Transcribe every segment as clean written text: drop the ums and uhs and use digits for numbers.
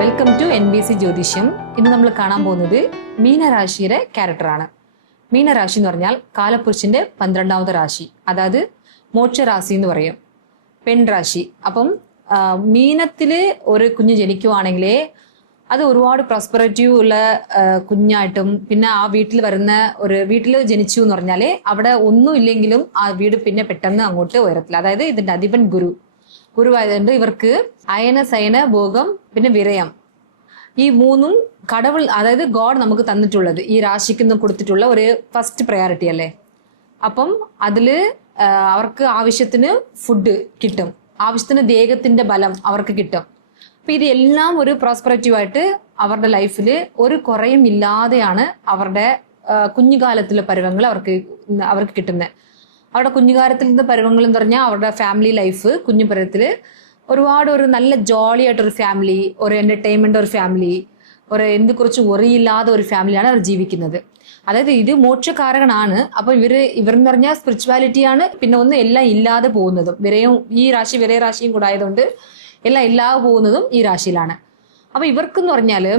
Welcome to NBC ജ്യോതിഷം. ഇന്ന് നമ്മൾ കാണാൻ പോകുന്നത് മീനരാശിയുടെ ക്യാരക്ടറാണ്. മീനരാശി എന്ന് പറഞ്ഞാൽ കാലപുരുഷന്റെ 12ാമത്തെ രാശി, അതായത് മോക്ഷരാശി എന്ന് പറയും, പെൺരാശി. അപ്പം മീനത്തില് ഒരു കുഞ്ഞ് ജനിക്കുവാണെങ്കിൽ അത് ഒരുപാട് പ്രോസ്പെറിറ്റീവ് ഉള്ള കുഞ്ഞായിട്ടും, പിന്നെ ആ വീട്ടിൽ വരുന്ന വീട്ടിൽ ജനിച്ചു എന്ന് പറഞ്ഞാല് അവിടെ ഒന്നും ഇല്ലെങ്കിലും ആ വീട് പിന്നെ പെട്ടെന്ന് അങ്ങോട്ട് ഉയരത്തില്ല. അതായത് ഇതിന്റെ അധിപൻ ഗുരുവായതുകൊണ്ട് ഇവർക്ക് അയന സയന ഭോഗം പിന്നെ വിരയം, ഈ മൂന്നും കടവുൾ, അതായത് ഗോഡ് നമുക്ക് തന്നിട്ടുള്ളത്, ഈ രാശിക്ക് കൊടുത്തിട്ടുള്ള ഒരു ഫസ്റ്റ് പ്രയോറിറ്റി അല്ലേ. അപ്പം അതില് അവർക്ക് ആവശ്യത്തിന് ഫുഡ് കിട്ടും, ആവശ്യത്തിന് ദേഹത്തിന്റെ ബലം അവർക്ക് കിട്ടും. അപ്പൊ ഇതെല്ലാം ഒരു പ്രോസ്പെറേറ്റീവായിട്ട് അവരുടെ ലൈഫിൽ ഒരു കുറയും ഇല്ലാതെയാണ് അവരുടെ കുഞ്ഞുകാലത്തിലെ പരുവങ്ങൾ അവർക്ക് കിട്ടുന്നത്. അവരുടെ കുഞ്ഞുകാലത്തിൽ നിന്ന് പരുവങ്ങൾ എന്ന് പറഞ്ഞാൽ അവരുടെ ഫാമിലി ലൈഫ് കുഞ്ഞുപരുവത്തില് ഒരുപാട് ഒരു നല്ല ജോളി ആയിട്ടൊരു ഫാമിലി, ഒരു എന്റർടൈൻമെന്റ് ഒരു ഫാമിലി, എന്ത് കുറിച്ച് ഒറിയില്ലാതെ ഒരു ഫാമിലിയാണ് അവർ ജീവിക്കുന്നത്. അതായത് ഇത് മോക്ഷകാരകനാണ്. അപ്പൊ ഇവരെന്ന് പറഞ്ഞാൽ സ്പിരിച്വാലിറ്റിയാണ്. പിന്നെ ഒന്ന് എല്ലാം ഇല്ലാതെ പോകുന്നതും ഈ രാശി വിരയരാശിയും കൂടെ ആയതുകൊണ്ട് എല്ലാം ഇല്ലാതെ പോകുന്നതും ഈ രാശിയിലാണ്. അപ്പൊ ഇവർക്കെന്ന് പറഞ്ഞാല്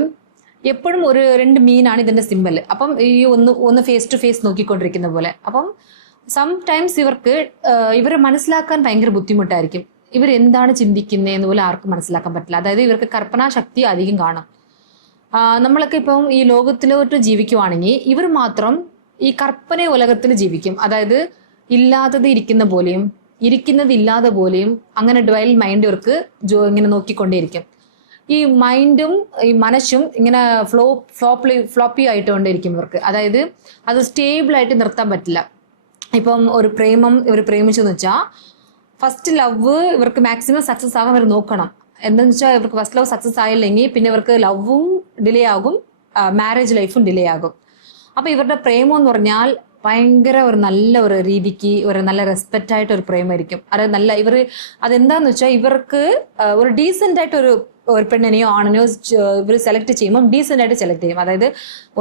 എപ്പോഴും രണ്ട് മീനാണ് ഇതിന്റെ സിമ്പൽ. അപ്പം ഈ ഒന്ന് ഫേസ് ടു ഫേസ് നോക്കിക്കൊണ്ടിരിക്കുന്ന പോലെ. അപ്പം സംടൈംസ് ഇവരെ മനസ്സിലാക്കാൻ ഭയങ്കര ബുദ്ധിമുട്ടായിരിക്കും. ഇവരെന്താണ് ചിന്തിക്കുന്നതെന്ന് പോലും ആർക്കും മനസ്സിലാക്കാൻ പറ്റില്ല. അതായത് ഇവർക്ക് കൽപ്പനാ ശക്തി അധികം കാണും. നമ്മളൊക്കെ ഇപ്പം ഈ ലോകത്തിലോട്ട് ജീവിക്കുവാണെങ്കിൽ ഇവർ മാത്രം ഈ കற்பന ഉലകത്തിൽ ജീവിക്കും. അതായത് ഇല്ലാത്തത് ഇരിക്കുന്ന പോലെയും ഇരിക്കുന്നത് ഇല്ലാതെ പോലെയും അങ്ങനെ ഡ്വയൽ മൈൻഡ് ഇവർക്ക് ഇങ്ങനെ നോക്കിക്കൊണ്ടേയിരിക്കും. ഈ മൈൻഡും ഈ മനസ്സും ഇങ്ങനെ ഫ്ലോപ്പി ആയിട്ടുകൊണ്ടിരിക്കും ഇവർക്ക്. അതായത് അത് സ്റ്റേബിൾ ആയിട്ട് നിർത്താൻ പറ്റില്ല. ഇപ്പം ഇവർ പ്രേമിച്ചെന്ന് വെച്ചാൽ ഫസ്റ്റ് ലവ് ഇവർക്ക് മാക്സിമം സക്സസ് ആകാൻ ഇവർ നോക്കണം. എന്താണെന്ന് വെച്ചാൽ ഇവർക്ക് ഫസ്റ്റ് ലവ് സക്സസ് ആയില്ലെങ്കിൽ പിന്നെ ഇവർക്ക് ലവും ഡിലേ ആകും, മാരേജ് ലൈഫും ഡിലേ ആകും. അപ്പൊ ഇവരുടെ പ്രേമം എന്ന് പറഞ്ഞാൽ ഭയങ്കര നല്ല ഒരു രീതിക്ക് നല്ല റെസ്പെക്റ്റ് ആയിട്ട് ഒരു പ്രേമായിരിക്കും. അതെന്താന്ന് വെച്ചാൽ ഇവർക്ക് ഒരു ഡീസെന്റ് ആയിട്ട് ഒരു പെണ്ണിനെയോ ആണിനെയോ ഇവർ സെലക്ട് ചെയ്യുമ്പോൾ ഡീസെന്റ് ആയിട്ട് സെലക്ട് ചെയ്യും. അതായത്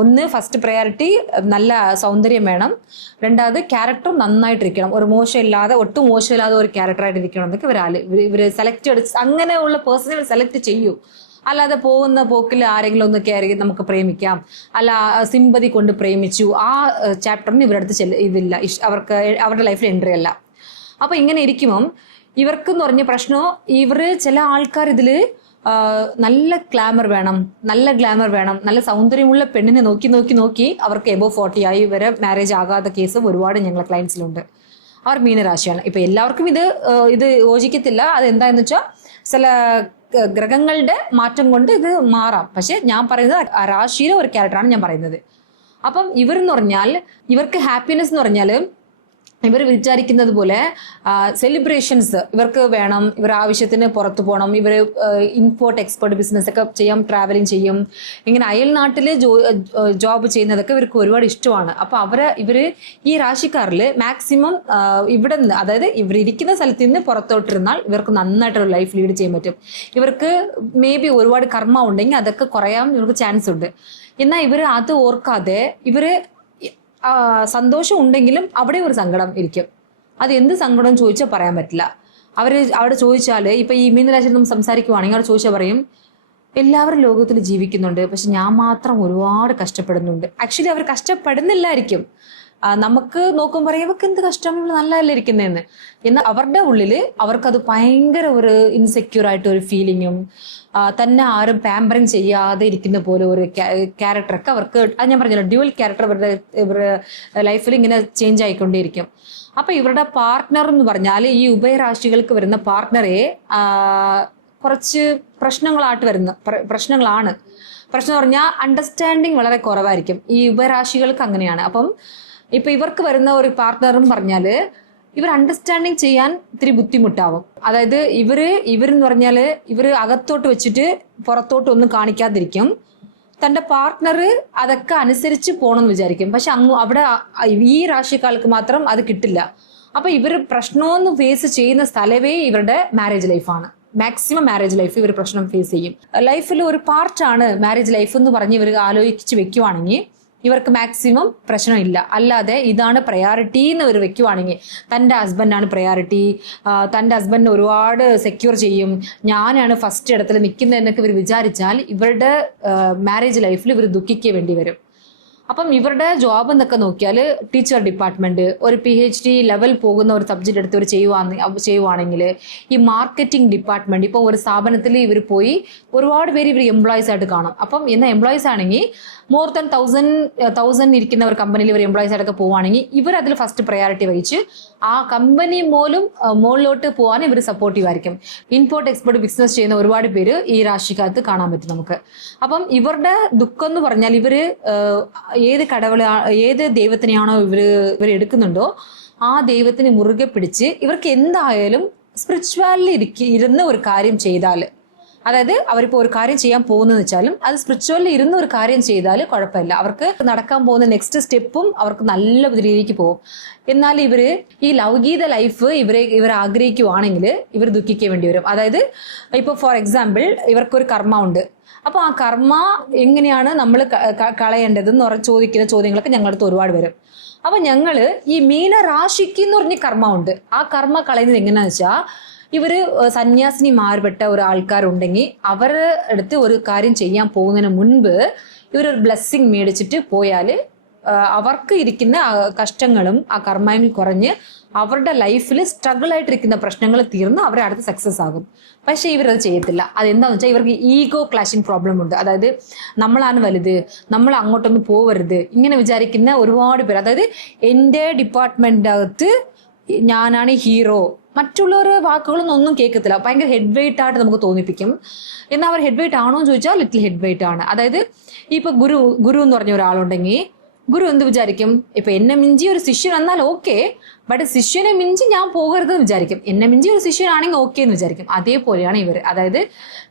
ഒന്ന് ഫസ്റ്റ് പ്രയോറിറ്റി നല്ല സൗന്ദര്യം വേണം, രണ്ടാമത് ക്യാരക്ടർ നന്നായിട്ടിരിക്കണം, ഒട്ടും മോശമില്ലാതെ ഒരു ക്യാരക്ടറായിട്ട് ഇരിക്കണം എന്നൊക്കെ ഇവര് സെലക്ട് എടുത്ത് അങ്ങനെയുള്ള പേഴ്സണെ ഇവർ സെലക്ട് ചെയ്യൂ. അല്ലാതെ പോകുന്ന പോക്കിൽ ആരെങ്കിലും ഒന്ന് കയറി നമുക്ക് പ്രേമിക്കാം, അല്ല സിമ്പതി കൊണ്ട് പ്രേമിച്ചു, ആ ചാപ്റ്ററിന് ഇവരുടെ അടുത്ത് ഇതില്ല, അവരുടെ ലൈഫിൽ എൻട്രി അല്ല. അപ്പൊ ഇങ്ങനെ ഇരിക്കുമ്പം ഇവർക്കെന്ന് പറഞ്ഞ പ്രശ്നം, ചില ആൾക്കാർ ഇതില് നല്ല ഗ്ലാമർ വേണം, നല്ല സൗന്ദര്യമുള്ള പെണ്ണിനെ നോക്കി അവർക്ക് എബോ 40 ആയി വരെ മാരേജ് ആകാത്ത കേസും ഒരുപാട് ഞങ്ങളെ ക്ലയൻസിലുണ്ട്. അവർ മീനരാശിയാണ്. ഇപ്പൊ എല്ലാവർക്കും ഇത് യോജിക്കത്തില്ല. അതെന്താന്ന് വെച്ചാൽ ചില ഗ്രഹങ്ങളുടെ മാറ്റം കൊണ്ട് ഇത് മാറാം. പക്ഷെ ഞാൻ പറയുന്നത് രാശിയിലെ ഒരു ക്യാരക്ടറാണ് ഞാൻ പറയുന്നത്. അപ്പം ഇവരെന്ന് പറഞ്ഞാൽ ഇവർക്ക് ഹാപ്പിനെസ് എന്ന് പറഞ്ഞാൽ ഇവർ വിചാരിക്കുന്നത് പോലെ സെലിബ്രേഷൻസ് ഇവർക്ക് വേണം, ഇവർ ആവശ്യത്തിന് പുറത്തു പോകണം, ഇവർ ഇമ്പോർട്ട് എക്സ്പോർട്ട് ബിസിനസ് ഒക്കെ ചെയ്യാം, ട്രാവലിംഗ് ചെയ്യും, ഇങ്ങനെ അയൽനാട്ടില് ജോബ് ചെയ്യുന്നതൊക്കെ ഇവർക്ക് ഒരുപാട് ഇഷ്ടമാണ്. അപ്പൊ ഈ രാശിക്കാരിൽ മാക്സിമം ഇവിടെ നിന്ന്, അതായത് ഇവരിയ്ക്കുന്ന സ്ഥലത്ത് നിന്ന് പുറത്തോട്ടിരുന്നാൽ ഇവർക്ക് നന്നായിട്ടൊരു ലൈഫ് ലീഡ് ചെയ്യാൻ പറ്റും. ഇവർക്ക് മേ ബി ഒരുപാട് കർമ്മ ഉണ്ടെങ്കിൽ അതൊക്കെ കുറയാൻ ഇവർക്ക് ചാൻസ് ഉണ്ട്. എന്നാൽ അത് ഓർക്കാതെ സന്തോഷം ഉണ്ടെങ്കിലും അവിടെ ഒരു സങ്കടം ഇരിക്കും. അത് എന്ത് സങ്കടം ചോദിച്ചാൽ പറയാൻ പറ്റില്ല. അവിടെ ചോദിച്ചാല് ഇപ്പൊ ഈ മീനരാശിയിൽ നമ്മൾ സംസാരിക്കുവാണെങ്കിൽ അവിടെ ചോദിച്ചാൽ പറയും, എല്ലാവരും ലോകത്തിൽ ജീവിക്കുന്നുണ്ട്, പക്ഷെ ഞാൻ മാത്രം ഒരുപാട് കഷ്ടപ്പെടുന്നുണ്ട്. ആക്ച്വലി അവർ കഷ്ടപ്പെടുന്നില്ലായിരിക്കും. നമുക്ക് നോക്കുമ്പോൾ പറയും ഇവർക്ക് എന്ത് കഷ്ടം, നല്ലതല്ല ഇരിക്കുന്നതെന്ന്. എന്നാൽ അവരുടെ ഉള്ളില് അവർക്കത് ഭയങ്കര ഒരു ഇൻസെക്യൂർ ആയിട്ട് ഒരു ഫീലിങ്ങും, തന്നെ ആരും പാമ്പറിങ് ചെയ്യാതെ ഇരിക്കുന്ന പോലെ ഒരു ക്യാരക്ടറൊക്കെ അവർക്ക്, അത് ഞാൻ പറഞ്ഞല്ലോ, ഡ്യുവൽ ക്യാരക്ടർ ഇവരുടെ ലൈഫിൽ ഇങ്ങനെ ചേഞ്ച് ആയിക്കൊണ്ടേയിരിക്കും. അപ്പൊ ഇവരുടെ പാർട്ട്ണർ എന്ന് പറഞ്ഞാൽ ഈ ഉഭയരാശികൾക്ക് വരുന്ന പാർട്ട്ണറെ കുറച്ച് പ്രശ്നങ്ങളാണ്. പ്രശ്നം പറഞ്ഞാൽ അണ്ടർസ്റ്റാൻഡിങ് വളരെ കുറവായിരിക്കും. ഈ ഉഭയരാശികൾക്ക് അങ്ങനെയാണ്. അപ്പം ഇപ്പൊ ഇവർക്ക് വരുന്ന ഒരു പാർട്ട്ണറും പറഞ്ഞാല് ഇവർ അണ്ടർസ്റ്റാൻഡിങ് ചെയ്യാൻ ഇത്തിരി ബുദ്ധിമുട്ടാവും. അതായത് ഇവരെന്ന് പറഞ്ഞാല് ഇവര് അകത്തോട്ട് വെച്ചിട്ട് പുറത്തോട്ട് ഒന്നും കാണിക്കാതിരിക്കും. തന്റെ പാർട്ട്ണർ അതൊക്കെ അനുസരിച്ച് പോകണമെന്ന് വിചാരിക്കും. പക്ഷെ അവിടെ ഈ രാശിക്കാർക്ക് മാത്രം അത് കിട്ടില്ല. അപ്പൊ പ്രശ്നമൊന്നും ഫേസ് ചെയ്യുന്ന സ്ഥലമേ ഇവരുടെ മാരേജ് ലൈഫാണ്. മാക്സിമം മാരേജ് ലൈഫ് ഇവർ പ്രശ്നം ഫേസ് ചെയ്യും. ലൈഫിൽ ഒരു പാർട്ടാണ് മാരേജ് ലൈഫ് എന്ന് പറഞ്ഞ് ഇവർ ആലോചിച്ച് വെക്കുവാണെങ്കിൽ ഇവർക്ക് മാക്സിമം പ്രശ്നമില്ല. അല്ലാതെ ഇതാണ് പ്രയോറിറ്റി എന്ന് ഇവർ വെക്കുവാണെങ്കിൽ, തൻ്റെ ഹസ്ബൻഡാണ് പ്രയോറിറ്റി, തൻ്റെ ഹസ്ബൻഡിനെ ഒരുപാട് സെക്യൂർ ചെയ്യും, ഞാനാണ് ഫസ്റ്റ് ഇടത്തിൽ നിൽക്കുന്നതെന്നൊക്കെ ഇവർ വിചാരിച്ചാൽ ഇവരുടെ മാരേജ് ലൈഫിൽ ഇവർ ദുഃഖിക്കേണ്ടി വരും. അപ്പം ഇവരുടെ ജോബ് എന്നൊക്കെ നോക്കിയാൽ ടീച്ചർ ഡിപ്പാർട്ട്മെന്റ്, ഒരു PhD ലെവൽ പോകുന്ന ഒരു സബ്ജക്റ്റ് എടുത്ത് ഇവർ ചെയ്യുവാണെങ്കിൽ ഈ മാർക്കറ്റിംഗ് ഡിപ്പാർട്ട്മെന്റ്, ഇപ്പോൾ ഒരു സ്ഥാപനത്തിൽ ഇവർ പോയി ഒരുപാട് പേര് ഇവർ എംപ്ലോയീസ് ആയിട്ട് കാണും. അപ്പം എന്നാൽ എംപ്ലോയീസ് ആണെങ്കിൽ മോർ ദാൻ 1000 ഇരിക്കുന്ന ഒരു കമ്പനിയിൽ ഇവർ എംപ്ലോയീസ് ആയിട്ടൊക്കെ പോവുകയാണെങ്കിൽ ഇവർ അതിൽ ഫസ്റ്റ് പ്രയോറിറ്റി വഹിച്ച് ആ കമ്പനി മുകളിലോട്ട് പോകാൻ ഇവർ സപ്പോർട്ടീവ് ആയിരിക്കും. ഇമ്പോർട്ട് എക്സ്പോർട്ട് ബിസിനസ് ചെയ്യുന്ന ഒരുപാട് പേര് ഈ രാശിക്കകത്ത് കാണാൻ പറ്റും നമുക്ക്. അപ്പം ഇവരുടെ ദുഃഖം എന്ന് പറഞ്ഞാൽ ഇവര് ഏത് ദൈവത്തിനെയാണോ ഇവർ എടുക്കുന്നുണ്ടോ ആ ദൈവത്തിനെ മുറുകെ പിടിച്ച് ഇവർക്ക് എന്തായാലും സ്പിരിച്വാലിറ്റി ഇരുന്ന് ഒരു കാര്യം ചെയ്താൽ, അതായത് അവരിപ്പോൾ ഒരു കാര്യം ചെയ്യാൻ പോകുന്നതെന്ന് വെച്ചാലും അത് സ്പിരിച്വലിൽ ഇരുന്ന് ഒരു കാര്യം ചെയ്താൽ കുഴപ്പമില്ല, അവർക്ക് നടക്കാൻ പോകുന്ന നെക്സ്റ്റ് സ്റ്റെപ്പും അവർക്ക് നല്ല രീതിക്ക് പോകും. എന്നാൽ ഇവര് ഈ ലൗകിക ലൈഫ് ഇവർ ആഗ്രഹിക്കുവാണെങ്കിൽ ഇവർ ദുഃഖിക്കാൻ വേണ്ടി വരും. അതായത് ഇപ്പോൾ ഫോർ എക്സാമ്പിൾ ഇവർക്കൊരു കർമ്മ ഉണ്ട്, അപ്പോൾ ആ കർമ്മ എങ്ങനെയാണ് നമ്മൾ കളയേണ്ടതെന്ന് ചോദിക്കുന്ന ചോദ്യങ്ങളൊക്കെ ഞങ്ങളുടെ അടുത്ത് ഒരുപാട് വരും. അപ്പൊ ഞങ്ങള് ഈ മീനരാശിക്ക് എന്ന് പറഞ്ഞ കർമ്മ ഉണ്ട്, ആ കർമ്മ കളയുന്നത് എങ്ങനെയാന്ന് വെച്ചാൽ ഇവര് സന്യാസിനിമാർപ്പെട്ട ഒരു ആൾക്കാരുണ്ടെങ്കിൽ അവരുടെ അടുത്ത് ഒരു കാര്യം ചെയ്യാൻ പോകുന്നതിന് മുൻപ് ഇവരൊരു ബ്ലെസ്സിങ് മേടിച്ചിട്ട് പോയാൽ അവർക്ക് ഇരിക്കുന്ന കഷ്ടങ്ങളും ആ കർമ്മങ്ങൾ കുറഞ്ഞ് അവരുടെ ലൈഫിൽ സ്ട്രഗിൾ ആയിട്ടിരിക്കുന്ന പ്രശ്നങ്ങൾ തീർന്ന് അവരെ അടുത്ത് സക്സസ് ആകും. പക്ഷേ ഇവരത് ചെയ്യത്തില്ല. അതെന്താണെന്ന് വെച്ചാൽ ഇവർക്ക് ഈഗോ ക്ലാഷിങ് പ്രോബ്ലം ഉണ്ട്. അതായത് നമ്മളാണ് വലുത്, നമ്മൾ അങ്ങോട്ടൊന്നും പോവരുത്, ഇങ്ങനെ വിചാരിക്കുന്ന ഒരുപാട് പേര്. അതായത് എൻ്റെ ഡിപ്പാർട്ട്മെന്റിൻ്റെ അകത്ത് ഞാനാണ് ഹീറോ, മറ്റുള്ളവർ വാക്കുകളൊന്നും ഒന്നും കേൾക്കത്തില്ല, ഭയങ്കര ഹെഡ് വെയിറ്റ് ആയിട്ട് നമുക്ക് തോന്നിപ്പിക്കും. എന്നാൽ അവർ ഹെഡ് വെയിറ്റ് ആണോ എന്ന് ചോദിച്ചാൽ ലിറ്റിൽ ഹെഡ് വെയിറ്റ് ആണ്. അതായത് ഇപ്പൊ ഗുരു എന്ന് പറഞ്ഞ ഒരാളുണ്ടെങ്കിൽ ഗുരു എന്ത് വിചാരിക്കും, ഇപ്പൊ എന്നെ മിഞ്ചി ഒരു ശിഷ്യൻ എന്നാൽ ഓക്കെ, ബട്ട് ശിഷ്യനെ മിഞ്ചി ഞാൻ പോകരുതെന്ന് വിചാരിക്കും. എന്നെ മിഞ്ചി ഒരു ശിഷ്യനാണെങ്കിൽ ഓക്കെ എന്ന് വിചാരിക്കും. അതേപോലെയാണ് ഇവർ. അതായത്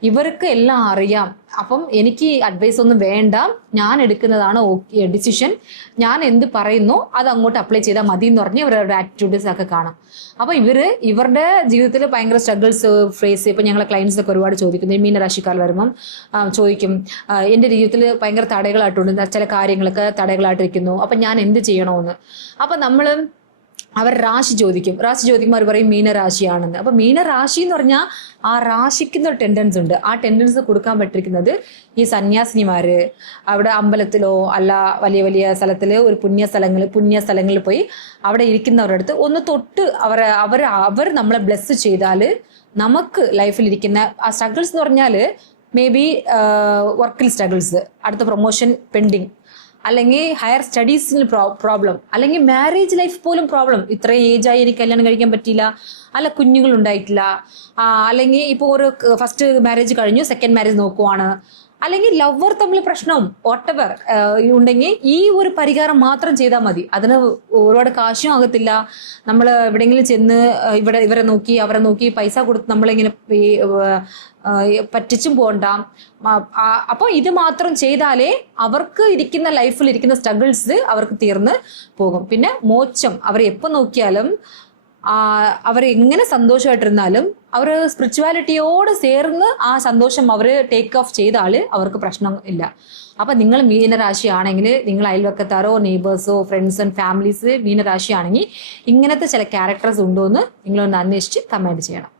ഇവർക്ക് എല്ലാം അറിയാം, അപ്പം എനിക്ക് അഡ്വൈസ് ഒന്നും വേണ്ട, ഞാൻ എടുക്കുന്നതാണ് ഡിസിഷൻ, ഞാൻ എന്ത് പറയുന്നു അത് അങ്ങോട്ട് അപ്ലൈ ചെയ്താൽ മതി എന്ന് പറഞ്ഞ് ഇവരുടെ ആറ്റിറ്റ്യൂഡ്സ് ഒക്കെ കാണാം. അപ്പൊ ഇവരുടെ ജീവിതത്തിൽ ഭയങ്കര സ്ട്രഗിൾസ് ഫേസ്. ഇപ്പൊ ഞങ്ങളെ ക്ലയൻസ് ഒക്കെ ഒരുപാട് ചോദിക്കുന്നു, മീനരാശിക്കാർ വരുമ്പം ചോദിക്കും, എൻ്റെ ജീവിതത്തിൽ ഭയങ്കര തടയങ്ങളായിട്ടുണ്ട്, ചില കാര്യങ്ങളൊക്കെ തടയങ്ങളായിട്ടിരിക്കുന്നു, അപ്പൊ ഞാൻ എന്ത് ചെയ്യണമെന്ന്. അപ്പൊ നമ്മൾ അവർ രാശി ചോദിക്കുമ്പോൾ അവർ പറയും മീനരാശിയാണെന്ന്. അപ്പൊ മീനരാശി എന്ന് പറഞ്ഞാൽ ആ രാശിക്കുന്ന ഒരു ടെൻഡൻസ് ഉണ്ട്. ആ ടെൻഡൻസ് കൊടുക്കാൻ പറ്റിയിരിക്കുന്നത് ഈ സന്യാസിനിമാര് അവിടെ അമ്പലത്തിലോ അല്ല വലിയ വലിയ സ്ഥലത്തില് ഒരു പുണ്യ സ്ഥലങ്ങളിൽ പോയി അവിടെ ഇരിക്കുന്നവരുടെ അടുത്ത് ഒന്ന് തൊട്ട് അവർ നമ്മളെ ബ്ലെസ് ചെയ്താല് നമുക്ക് ലൈഫിൽ ഇരിക്കുന്ന ആ സ്ട്രഗിൾസ് എന്ന് പറഞ്ഞാല് മേ ബി വർക്കിൽ സ്ട്രഗിൾസ്, അടുത്ത പ്രൊമോഷൻ പെൻഡിങ്, അല്ലെങ്കിൽ ഹയർ സ്റ്റഡീസിന് പ്രോബ്ലം, അല്ലെങ്കിൽ മാരേജ് ലൈഫ് പോലും പ്രോബ്ലം. ഇത്രയും ഏജായി എനിക്ക് കല്യാണം കഴിക്കാൻ പറ്റിയില്ല, അല്ല കുഞ്ഞുങ്ങൾ ഉണ്ടായിട്ടില്ല, അല്ലെങ്കിൽ ഇപ്പോൾ ഒരു ഫസ്റ്റ് മാരേജ് കഴിഞ്ഞു സെക്കൻഡ് മാരേജ് നോക്കുവാണ്, അല്ലെങ്കിൽ ലവർ തമ്മിൽ പ്രശ്നവും വോട്ടെവർ ഉണ്ടെങ്കിൽ ഈ ഒരു പരിഹാരം മാത്രം ചെയ്താൽ മതി. അതിന് ഒരുപാട് കാശും ആകത്തില്ല. നമ്മൾ എവിടെയെങ്കിലും ചെന്ന് ഇവരെ നോക്കി അവരെ നോക്കി പൈസ കൊടുത്ത് നമ്മളിങ്ങനെ പറ്റിച്ചും പോകണ്ട. അപ്പോൾ ഇത് മാത്രം ചെയ്താലേ അവർക്ക് ഇരിക്കുന്ന ലൈഫിൽ ഇരിക്കുന്ന സ്ട്രഗിൾസ് അവർക്ക് തീർന്ന് പോകും. പിന്നെ മോക്ഷം, അവർ എപ്പോൾ നോക്കിയാലും അവർ എങ്ങനെ സന്തോഷമായിട്ടിരുന്നാലും അവർ സ്പിരിച്വാലിറ്റിയോട് ചേർന്ന് ആ സന്തോഷം അവർ ടേക്ക് ഓഫ് ചെയ്താൽ അവർക്ക് പ്രശ്നം ഇല്ല. അപ്പൊ നിങ്ങൾ മീനരാശി ആണെങ്കിൽ, നിങ്ങൾ അയൽവക്കത്താരോ നെയ്ബേഴ്സോ ഫ്രണ്ട്സ് ആൻഡ് ഫാമിലീസ് മീനരാശി ആണെങ്കിൽ ഇങ്ങനത്തെ ചില ക്യാരക്ടേഴ്സ് ഉണ്ടോ എന്ന് നിങ്ങളൊന്ന് അന്വേഷിച്ച് കമന്റ് ചെയ്യണം.